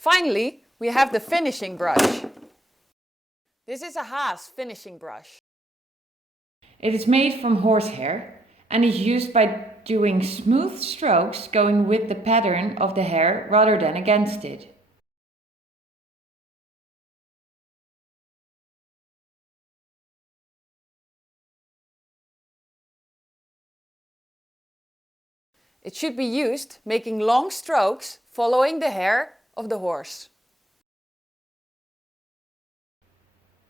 Finally, we have the finishing brush. This is a Haas finishing brush. It is made from horsehair and is used by doing smooth strokes going with the pattern of the hair rather than against it. It should be used making long strokes following the hair of the horse.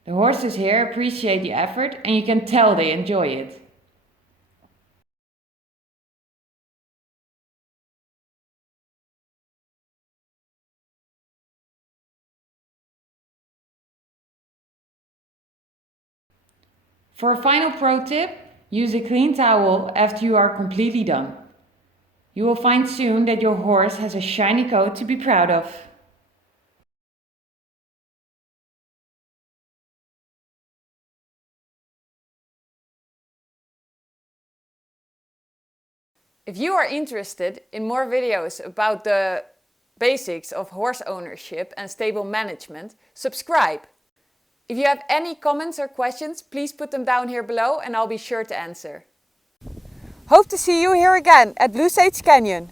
The horses here appreciate the effort and you can tell they enjoy it. For a final pro tip, use a clean towel after you are completely done. You will find soon that your horse has a shiny coat to be proud of. If you are interested in more videos about the basics of horse ownership and stable management, subscribe. If you have any comments or questions, please put them down here below and I'll be sure to answer. Hope to see you here again at Blue Sage Canyon.